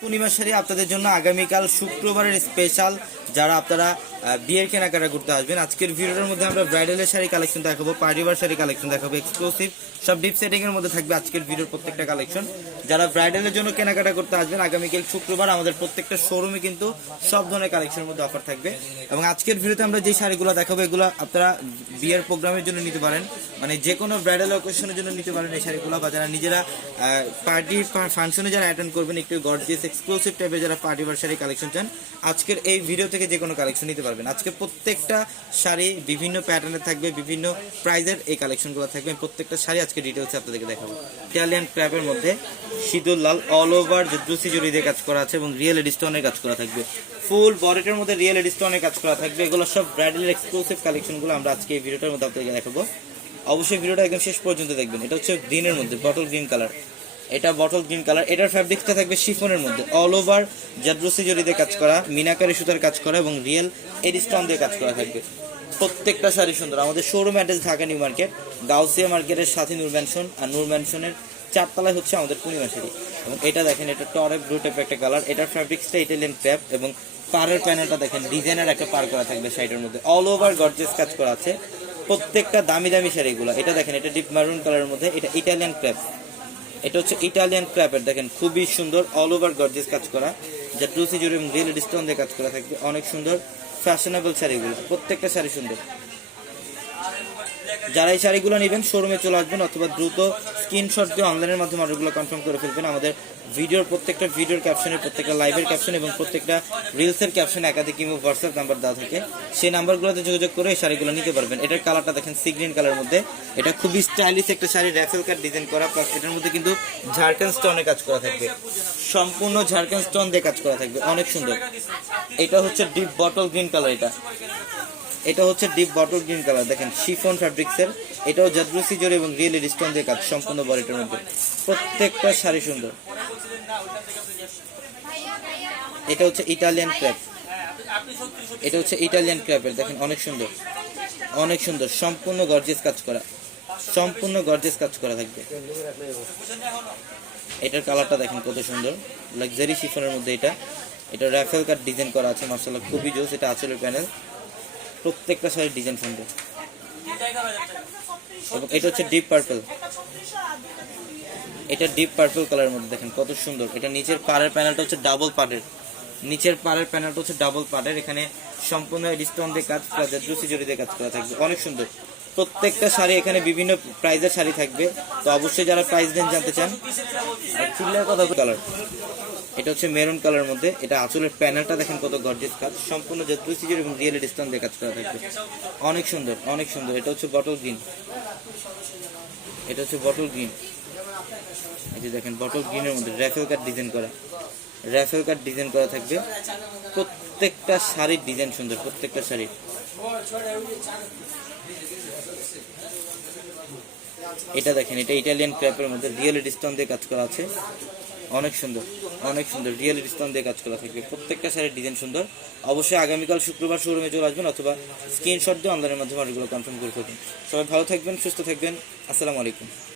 পূর্ণিমা শাড়ি আপনাদের জন্য আগামীকাল শুক্রবারের স্পেশাল যারা আপনারা বিয়ের কেনাকাটা করতে আসবেন। আজকের ভিডিওর মধ্যে আমরা ব্রাইডালের শাড়ি কালেকশন দেখাবো পার্টিবার শাড়ি কালেকশন দেখাবো এক্সক্লুসিভ সব ডিপ সেটিং এর মধ্যে থাকবে আজকের ভিডিওর প্রত্যেকটা কালেকশন যারা ব্রাইডালের জন্য কেনাকাটা করতে আসবেন, আগামীকাল শুক্রবার আমাদের প্রত্যেকটা শোরুমে কিন্তু সব ধরনের কালেকশনের মধ্যে অফার থাকবে। এবং আজকের ভিডিওতে আমরা যে শাড়িগুলো দেখাবো, এগুলো আপনারা বিয়ের প্রোগ্রামের জন্য নিতে পারেন। মানে যে কোনো ব্রাইডাল অকেশনের জন্য নিতে পারেন এই শাড়িগুলো, বা যারা নিজেরা পার্টি ফাংশনে যারা অ্যাটেন্ড করবেন, একটু গর্জিয়াস এক্সক্লুসিভ টাইপের যারা পার্টি বার শাড়ি কালেকশন চান, আজকের এই ভিডিও থেকে যে কোনো কালেকশন নিতে পারবেন। আজকে প্রত্যেকটা শাড়ি বিভিন্ন প্যাটার্নের থাকবে, বিভিন্ন প্রাইজের এই কালেকশনগুলো থাকবে। প্রত্যেকটা শাড়ি আজকে ডিটেলসে আপনাদেরকে দেখাবো। ইটালিয়ান ক্র্যাপের মধ্যে সিঁদুর লাল অল ওভার জুসি জড়ি দিয়ে কাজ করা আছে, এবং রিয়েল এডিস্টোনের কাজ করা থাকবে। ফুল বরেটের মধ্যে রিয়েল এডিস্টোনের কাজ করা থাকবে। এগুলো সব ব্রাইডালের এক্সক্লুসিভ কালেকশনগুলো আমরা আজকে এই ভিডিওটার মধ্যে আপনাদেরকে দেখাবো। অবশ্যই ভিডিওটা একদম শেষ পর্যন্ত দেখবেন। এটা হচ্ছে গ্রিনের মধ্যে বটল গ্রিন কালার এটা বটল গ্রিন কালার এটার ফ্যাব্রিক্সটা থাকবে শিফনের মধ্যে। অল ওভার জাদ্রসি জড়িতে কাজ করা মিনাকারি সুতার কাজ করা এবং রিয়েল এডিস্টন দিয়ে কাজ করা থাকবে। প্রত্যেকটা শাড়ি সুন্দর। আমাদের showroom address Dhaka new market Gausia মার্কেটের সাথে নূর ম্যানশন আর নূর ম্যানশনের চারতলায় হচ্ছে আমাদের পূর্ণিমা শাড়ি। এবং এটা দেখেন, এটা টরেক ব্লু টাইপের একটা কালার এটার ফ্যাব্রিক্সটা ইটালিয়ান ক্র্যাপ এবং পাড়ের প্যানেলটা দেখেন ডিজাইনের একটা পার করা থাকবে শাড়িটার মধ্যে। অল ওভার গর্জেস কাজ করা আছে। প্রত্যেকটা দামি দামি শাড়িগুলো, এটা দেখেন, এটা ডিপ মারুন কালারের মধ্যে, এটা ইটালিয়ান ক্র্যাপ এটা হচ্ছে ইটালিয়ান ক্র্যাপের দেখেন, খুবই সুন্দর অল ওভার গর্জেস কাজ করা। যা টুসি জুড়ে রিয়েল স্টোন দিয়ে কাজ করা থাকবে, অনেক সুন্দর ফ্যাশনেবল শাড়িগুলো, প্রত্যেকটা শাড়ি সুন্দর। যারা এই শাড়িগুলো নেবেন শোরুমে চলে আসবেন অথবা দ্রুত স্ক্রিনশট দিয়ে অনলাইনের মাধ্যমে অর্ডারগুলো কনফার্ম করে ফেলবেন। আমাদের ভিডিওর প্রত্যেকটা ভিডিওর ক্যাপশনে প্রত্যেকটা লাইভের ক্যাপশন এবং প্রত্যেকটা রিলসের ক্যাপশনে একাধিক কিংবা হোয়াটসঅ্যাপ নাম্বার দেওয়া থাকে। সেই নাম্বারগুলোতে যোগাযোগ করে এই শাড়িগুলো নিতে পারবেন। এটার কালারটা দেখেন সি গ্রিন কালার মধ্যে। এটা খুবই স্টাইলিশ একটা শাড়ি র্যাফেল কাট ডিজাইন করা প্লাস এটার মধ্যে কিন্তু ঝাড়খান্ড স্টোনের কাজ করা থাকবে। সম্পূর্ণ ঝাড়খান্ড স্টোন দিয়ে কাজ করা থাকবে। অনেক সুন্দর। এটা হচ্ছে ডিপ বটল গ্রিন কালার এটা। এটা হচ্ছে ডিপ বটল গ্রিন কালার দেখেন শিফন ফ্যাব্রিক্সের এটাও জাদ্রুসি জোর এবং রিয়েল স্টোন দিয়ে কাজ, সম্পূর্ণ বডিটার মধ্যে। প্রত্যেকটা শাড়ি সুন্দর। এটা হচ্ছে ইটালিয়ান ক্র্যাপ এটা হচ্ছে ইটালিয়ান ক্র্যাপের দেখেন, অনেক সুন্দর। অনেক সুন্দর, সম্পূর্ণ গর্জেস কাজ করা। সম্পূর্ণ গর্জেস কাজ করা থাকবে। এটার কালারটা দেখেন কত সুন্দর। লাক্সারি শিফনের মধ্যে এটা। এটা র্যাফেল কাট ডিজাইন করা আছে মার্শাল্লাহ খুবই জোস। এটা আঁচলের প্যানেল প্রত্যেকটা শাড়ির ডিজাইন সুন্দর এবং এটা হচ্ছে ডিপ পার্পল এটা ডিপ পার্পল কালারের মধ্যে দেখেন কত সুন্দর। এটা নিচের পাড়ের প্যানেলটা হচ্ছে ডাবল পাড়ের। নিচের পাড়ের প্যানেলটা হচ্ছে ডাবল পাড়ের। এখানে সম্পূর্ণ স্টোন দিয়ে কাজ করা যায় দ্রুসি জড়ি দিয়ে কাজ করা থাকবে। অনেক সুন্দর। প্রত্যেকটা শাড়ি এখানে বিভিন্ন প্রাইজের শাড়ি থাকবে। তো অবশ্যই যারা প্রাইস দেন জানতে চান আর চিল্লার কথা কালার এটা হচ্ছে মেরুন কালার মধ্যে। এটা আঁচলের প্যানেলটা দেখেন কত গর্জেস কাজ। সম্পূর্ণ দুই সিজের এবং রিয়েল স্টোন দিয়ে কাজ করা থাকবে। অনেক সুন্দর অনেক সুন্দর। এটা হচ্ছে বটল গ্রিন এটা হচ্ছে বটল গ্রিন এই যে দেখেন বটল গ্রিনের মধ্যে র্যাফেল কাট ডিজাইন করা। র্যাফেল কাট ডিজাইন করা থাকবে। প্রত্যেকটা শাড়ির ডিজাইন সুন্দর, প্রত্যেকটা শাড়ির। এটা দেখেন, এটা ইটালিয়ান ক্র্যাপের মধ্যে রিয়েল স্টোন দিয়ে কাজ করা আছে। অনেক সুন্দর অনেক সুন্দর রিয়েল স্টোন দিয়ে কাজ করা থাকবে। প্রত্যেকটা শাড়ির ডিজাইন সুন্দর। অবশ্যই আগামীকাল শুক্রবার শোরুমে চলে আসবেন অথবা স্ক্রিনশট দিয়ে অনলাইনের মাধ্যমে অর্ডারগুলো কনফার্ম করে থাকবেন সবাই ভালো থাকবেন, সুস্থ থাকবেন। আসসালামু আলাইকুম।